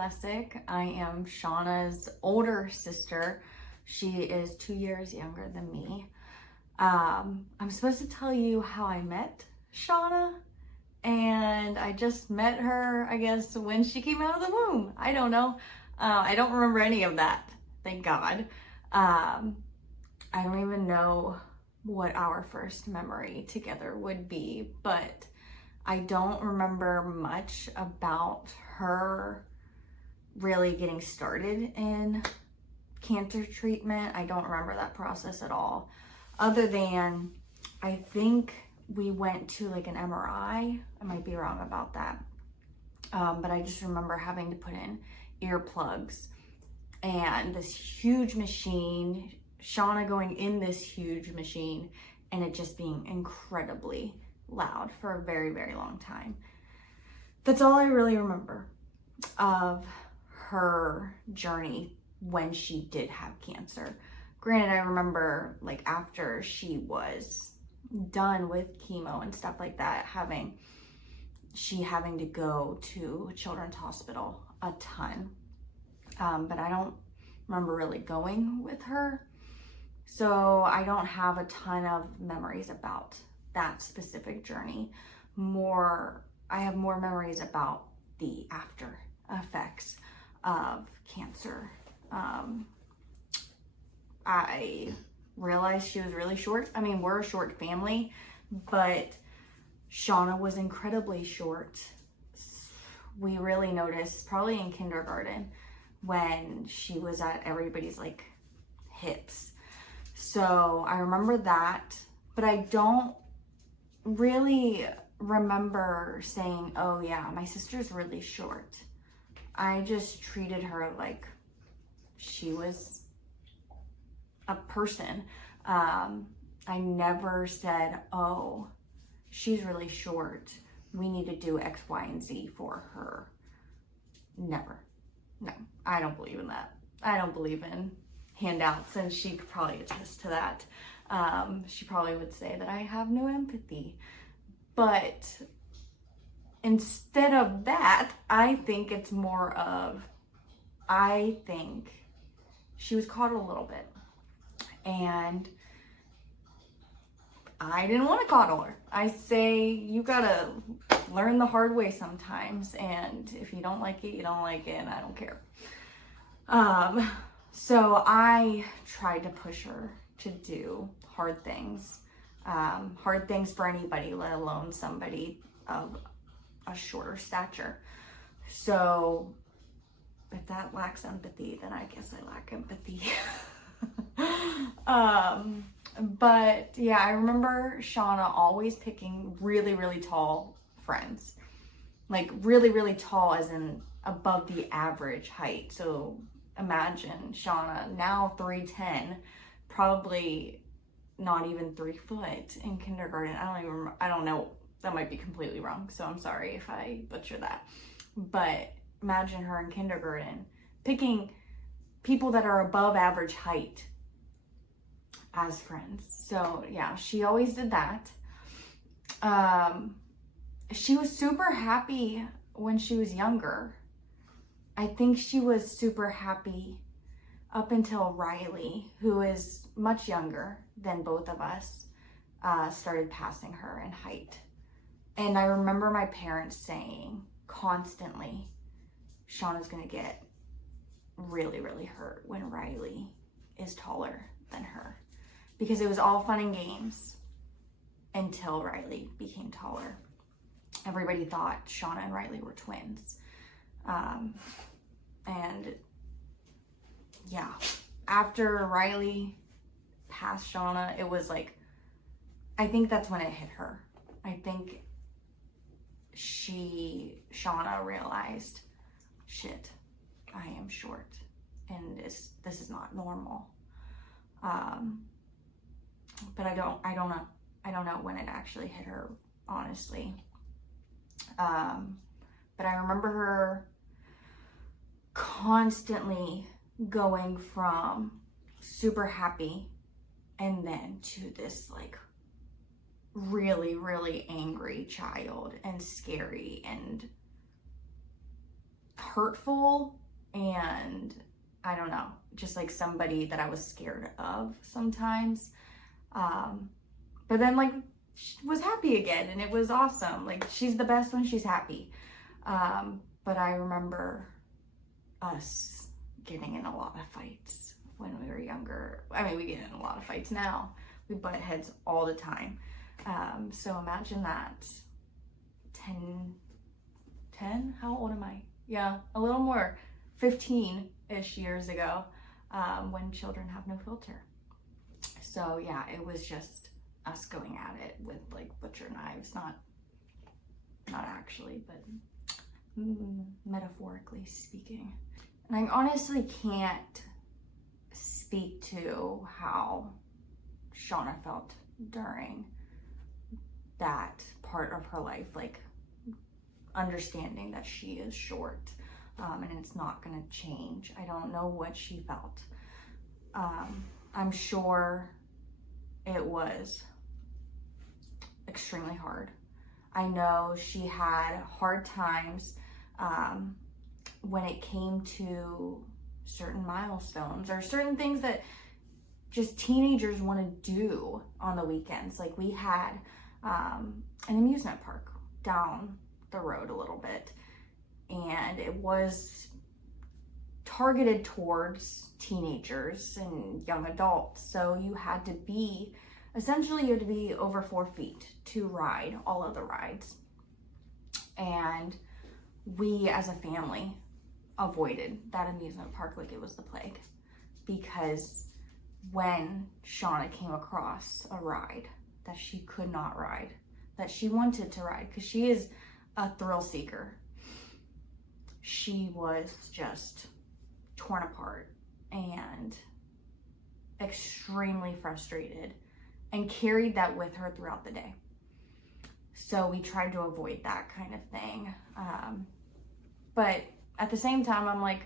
Lessick. I am Shauna's older sister. She is 2 years younger than me. I'm supposed to tell you how I met Shauna, and I just met her, I guess, when she came out of the womb. I don't know. I don't remember any of that, thank God. I don't even know what our first memory together would be, but I don't remember much about her really getting started in cancer treatment. I don't remember that process at all, other than I think we went to like an MRI. I might be wrong about that, but I just remember having to put in earplugs and this huge machine, Shauna going in this huge machine, and it just being incredibly loud for a very, very long time. That's all I really remember of her journey when she did have cancer. Granted, I remember like after she was done with chemo and stuff like that, having to go to a children's hospital a ton. But I don't remember really going with her. So I don't have a ton of memories about that specific journey. I have more memories about the after effects of cancer. I realized she was really short. I mean, we're a short family, but Shauna was incredibly short. We really noticed probably in kindergarten when she was at everybody's like hips. So I remember that, but I don't really remember saying, oh yeah, my sister's really short. I just treated her like she was a person. I never said, oh, she's really short, we need to do X, Y, and Z for her. Never. No, I don't believe in that. I don't believe in handouts, and she could probably attest to that. She probably would say that I have no empathy. But instead of that, I think it's more of, I think she was coddled a little bit. And I didn't want to coddle her. I say, you gotta learn the hard way sometimes. And if you don't like it, you don't like it, and I don't care. So I tried to push her to do hard things for anybody, let alone somebody of a shorter stature. So if that lacks empathy, then I guess I lack empathy. But yeah, I remember Shauna always picking really, really tall friends, like really, really tall as in above the average height. So imagine Shauna now 3'10", probably not even 3 foot in kindergarten. I don't know. That might be completely wrong. So I'm sorry if I butcher that. But imagine her in kindergarten picking people that are above average height as friends. So yeah, she always did that. She was super happy when she was younger. I think she was super happy up until Riley, who is much younger than both of us, started passing her in height. And I remember my parents saying constantly, Shauna's gonna get really, really hurt when Riley is taller than her. Because it was all fun and games until Riley became taller. Everybody thought Shauna and Riley were twins. And yeah, after Riley passed Shauna, it was like, I think that's when it hit her. I think Shauna realized, shit, I am short and this is not normal. But I don't know when it actually hit her, honestly. But I remember her constantly going from super happy and then to this like really, really angry child and scary, and hurtful, and I don't know, just like somebody that I was scared of sometimes. But then like she was happy again, and it was awesome. Like, she's the best when she's happy. But I remember us getting in a lot of fights when we were younger. I mean, we get in a lot of fights now. We butt heads all the time. So imagine that. 10? How old am I? Yeah, a little more. 15-ish years ago, when children have no filter. So yeah, it was just us going at it with like butcher knives, not actually, but metaphorically speaking. And I honestly can't speak to how Shauna felt during that part of her life, like understanding that she is short, and it's not gonna change. I don't know what she felt. I'm sure it was extremely hard. I know she had hard times when it came to certain milestones or certain things that just teenagers want to do on the weekends. Like, we had an amusement park down the road a little bit, and it was targeted towards teenagers and young adults. So you had to be, essentially you had to be over 4 feet to ride all of the rides. And we as a family avoided that amusement park like it was the plague, because when Shauna came across a ride that she could not ride, that she wanted to ride, because she is a thrill seeker, she was just torn apart and extremely frustrated and carried that with her throughout the day. So we tried to avoid that kind of thing. But at the same time, I'm like,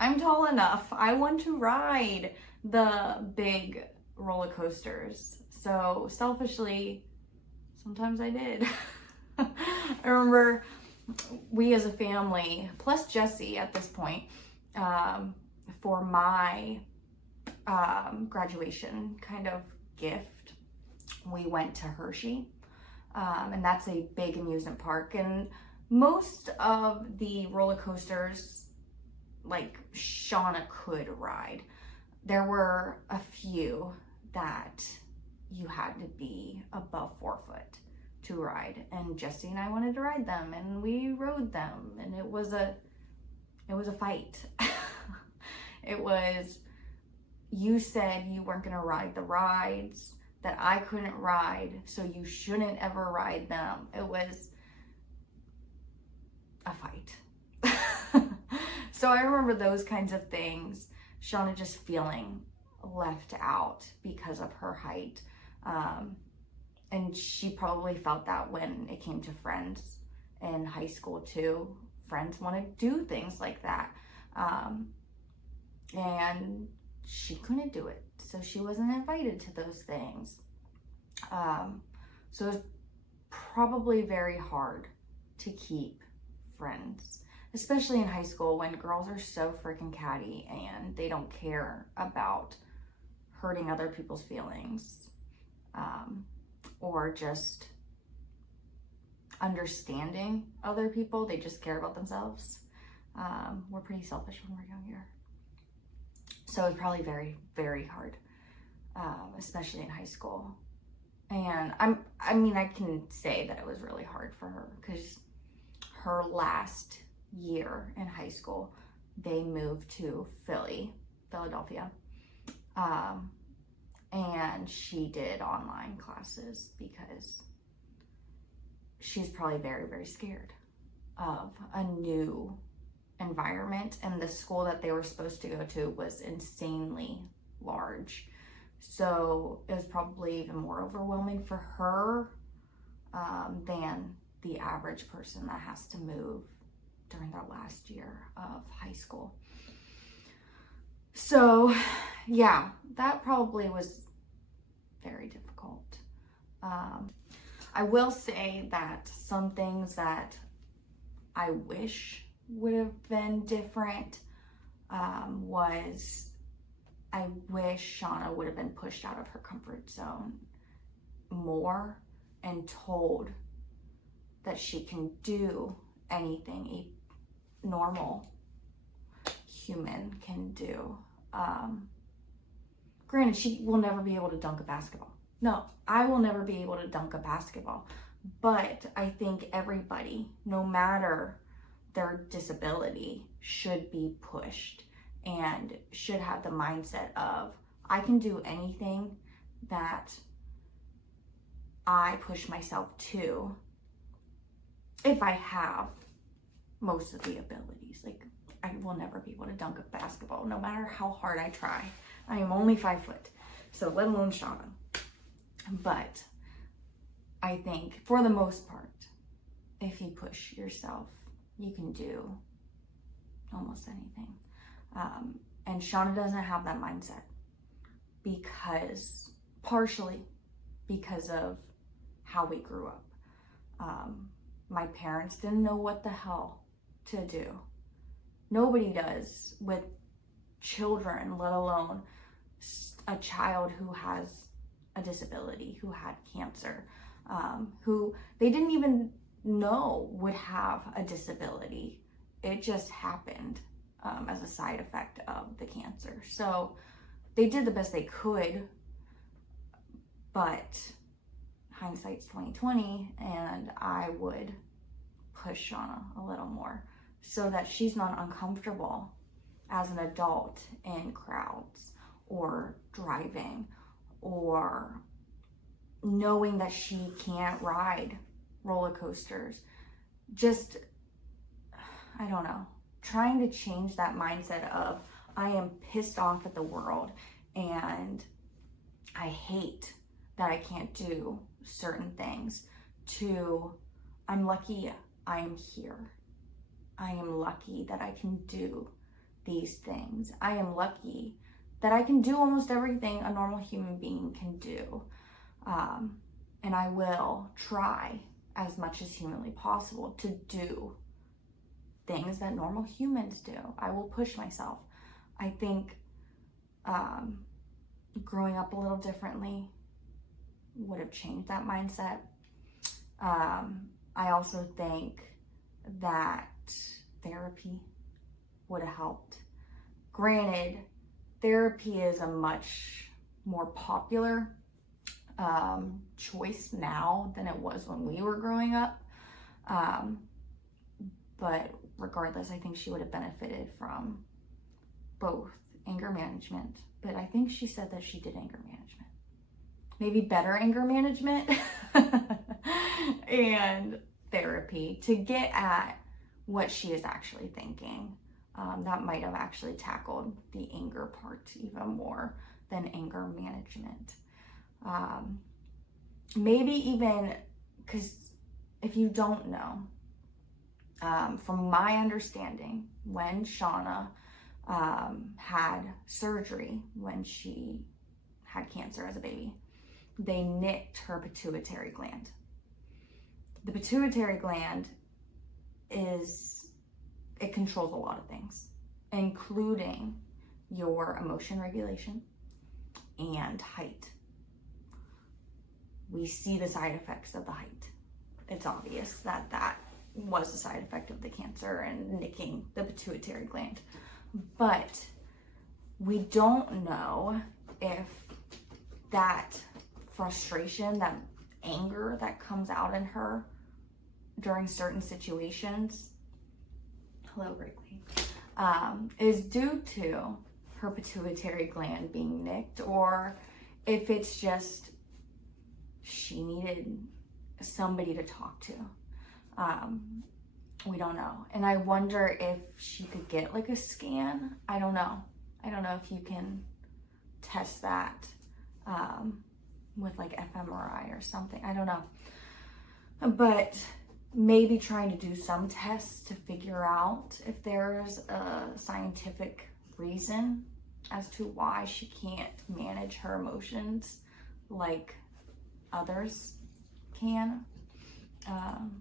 I'm tall enough. I want to ride the big roller coasters. So selfishly, sometimes I did. I remember we as a family, plus Jesse at this point, for my graduation kind of gift, we went to Hershey, and that's a big amusement park. And most of the roller coasters, like, Shauna could ride. There were a few that you had to be above 4 foot to ride, and Jesse and I wanted to ride them, and we rode them, and it was a fight. It was, you said you weren't gonna ride the rides that I couldn't ride, so you shouldn't ever ride them. It was a fight. So I remember those kinds of things. Shauna just feeling left out because of her height. And she probably felt that when it came to friends in high school too. Friends want to do things like that. And she couldn't do it. So she wasn't invited to those things. So it was probably very hard to keep friends, especially in high school when girls are so freaking catty and they don't care about hurting other people's feelings, or just understanding other people. They just care about themselves. We're pretty selfish when we're younger. So it was probably very, very hard, especially in high school. And I mean, I can say that it was really hard for her because her last year in high school, they moved to Philadelphia. And she did online classes because she's probably very, very scared of a new environment. And the school that they were supposed to go to was insanely large. So it was probably even more overwhelming for her than the average person that has to move during their last year of high school. So yeah, that probably was very difficult. I will say that some things that I wish would have been different was I wish Shauna would have been pushed out of her comfort zone more and told that she can do anything a normal human can do. Granted, she will never be able to dunk a basketball. No, I will never be able to dunk a basketball. But I think everybody, no matter their disability, should be pushed and should have the mindset of, I can do anything that I push myself to if I have most of the abilities. Like, I will never be able to dunk a basketball, no matter how hard I try. I am only 5 foot, so let alone Shauna. But I think for the most part, if you push yourself, you can do almost anything. And Shauna doesn't have that mindset partially because of how we grew up. My parents didn't know what the hell to do. Nobody does with children, let alone a child who has a disability, who had cancer, who they didn't even know would have a disability. It just happened as a side effect of the cancer. So they did the best they could, but hindsight's 2020, and I would push Shauna a little more so that she's not uncomfortable as an adult in crowds or driving or knowing that she can't ride roller coasters. Just, I don't know, trying to change that mindset of, I am pissed off at the world and I hate that I can't do certain things, to I'm lucky I am here. I am lucky that I can do these things. I am lucky that I can do almost everything a normal human being can do. And I will try as much as humanly possible to do things that normal humans do. I will push myself. I think growing up a little differently would have changed that mindset. I also think that therapy would have helped. Granted, therapy is a much more popular choice now than it was when we were growing up. But regardless, I think she would have benefited from both anger management, but I think she said that she did anger management. Maybe better anger management and therapy to get at what she is actually thinking. That might have actually tackled the anger part even more than anger management. Maybe even, because if you don't know, from my understanding, when Shauna had surgery, when she had cancer as a baby, they nicked her pituitary gland. The pituitary gland it controls a lot of things, including your emotion regulation and height. We see the side effects of the height. It's obvious that that was a side effect of the cancer and nicking the pituitary gland. But we don't know if that frustration, that anger that comes out in her during certain situations, is due to her pituitary gland being nicked, or if it's just she needed somebody to talk to. We don't know. And I wonder if she could get like a scan. I don't know if you can test that with like fMRI or something. I don't know. But maybe trying to do some tests to figure out if there's a scientific reason as to why she can't manage her emotions like others can.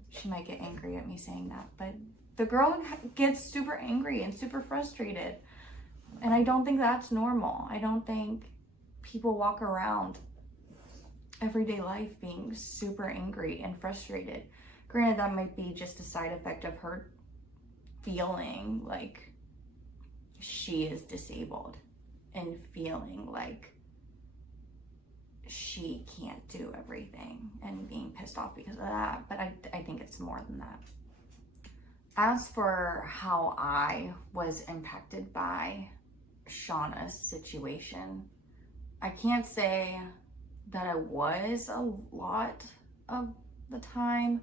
She might get angry at me saying that, but the girl gets super angry and super frustrated. And I don't think that's normal. I don't think people walk around everyday life being super angry and frustrated. Granted, that might be just a side effect of her feeling like she is disabled and feeling like she can't do everything and being pissed off because of that. But I think it's more than that. As for how I was impacted by Shauna's situation, I can't say that I was a lot of the time.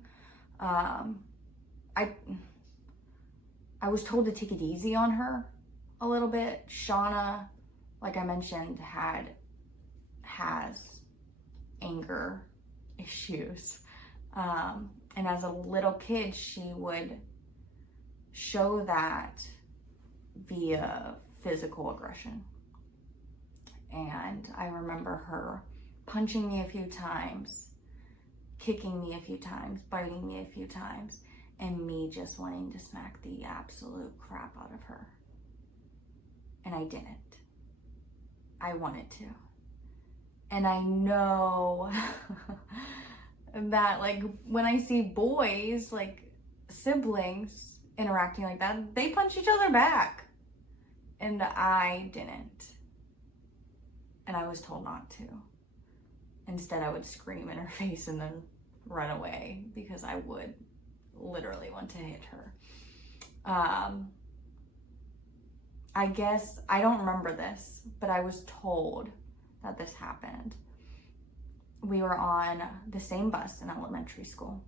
I was told to take it easy on her a little bit. Shauna, like I mentioned, has anger issues. And as a little kid, she would show that via physical aggression. And I remember her punching me a few times, kicking me a few times, biting me a few times, and me just wanting to smack the absolute crap out of her. And I didn't. I wanted to. And I know that, like, when I see boys, like siblings, interacting like that, they punch each other back. And I didn't. And I was told not to. Instead, I would scream in her face and then run away because I would literally want to hit her. I guess, I don't remember this, but I was told that this happened. We were on the same bus in elementary school.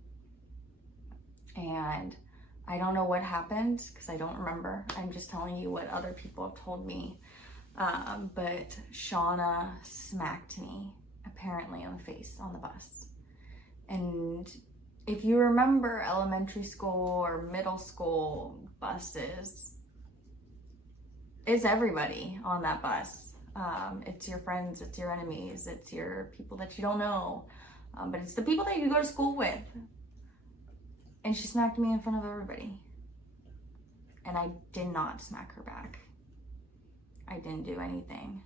And I don't know what happened because I don't remember. I'm just telling you what other people have told me. But Shauna smacked me, apparently, on the face on the bus. And if you remember elementary school or middle school buses, it's everybody on that bus. It's your friends, it's your enemies, it's your people that you don't know. But it's the people that you go to school with. And she smacked me in front of everybody. And I did not smack her back. I didn't do anything.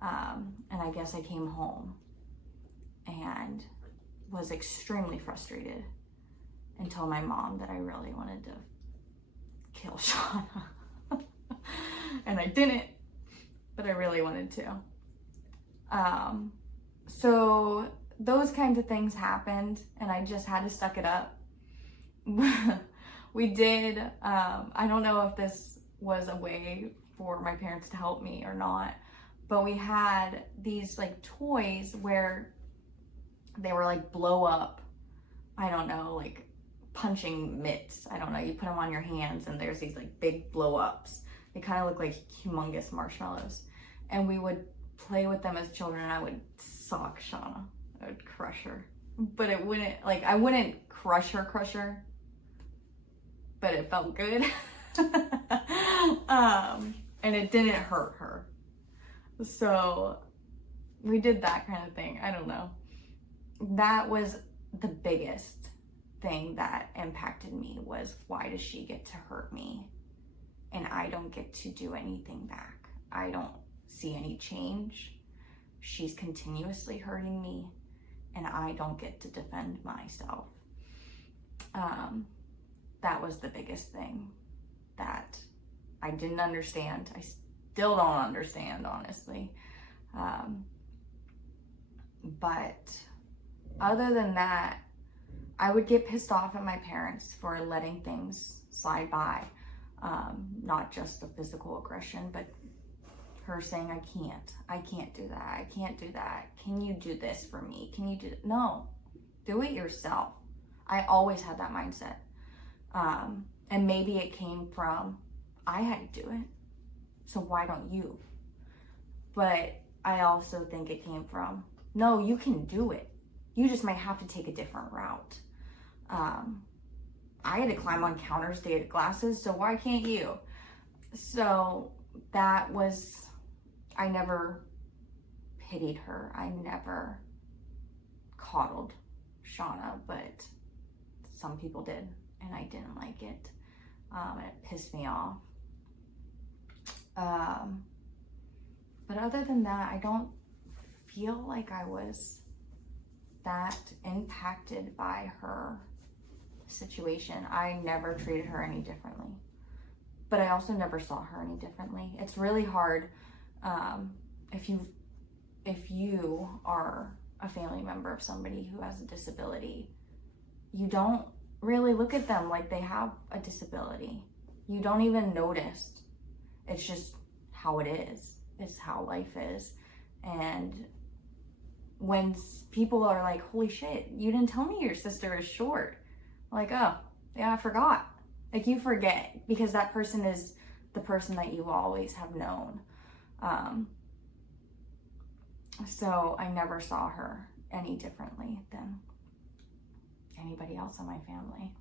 And I guess I came home and was extremely frustrated and told my mom that I really wanted to kill Shauna. And I didn't, but I really wanted to. So those kinds of things happened and I just had to suck it up. We did, I don't know if this was a way for my parents to help me or not, but we had these like toys where they were like blow up, I don't know, like punching mitts. I don't know, you put them on your hands and there's these like big blow ups. They kind of look like humongous marshmallows. And we would play with them as children and I would sock Shauna. I would crush her. But it wouldn't, like, I wouldn't crush her, but it felt good. And it didn't hurt her. So we did that kind of thing. I don't know. That was the biggest thing that impacted me, was why does she get to hurt me and I don't get to do anything back? I don't see any change. She's continuously hurting me and I don't get to defend myself. That was the biggest thing that I didn't understand. I still don't understand, honestly. But other than that, I would get pissed off at my parents for letting things slide by. Not just the physical aggression, but her saying, I can't do that. I can't do that. Can you do this for me? Can you do that? No, do it yourself. I always had that mindset. And maybe it came from, I had to do it, so why don't you? But I also think it came from, no, you can do it. You just might have to take a different route. I had to climb on counters to get glasses, so why can't you? So that was, I never pitied her. I never coddled Shauna, but some people did, and I didn't like it. and it pissed me off. But other than that, I don't feel like I was that impacted by her situation. I never treated her any differently, but I also never saw her any differently. It's really hard if you are a family member of somebody who has a disability. You don't really look at them like they have a disability. You don't even notice. It's just how it is. It's how life is. And when people are like, holy shit, you didn't tell me your sister is short. Like, oh, yeah, I forgot. Like, you forget because that person is the person that you always have known. So I never saw her any differently than anybody else in my family.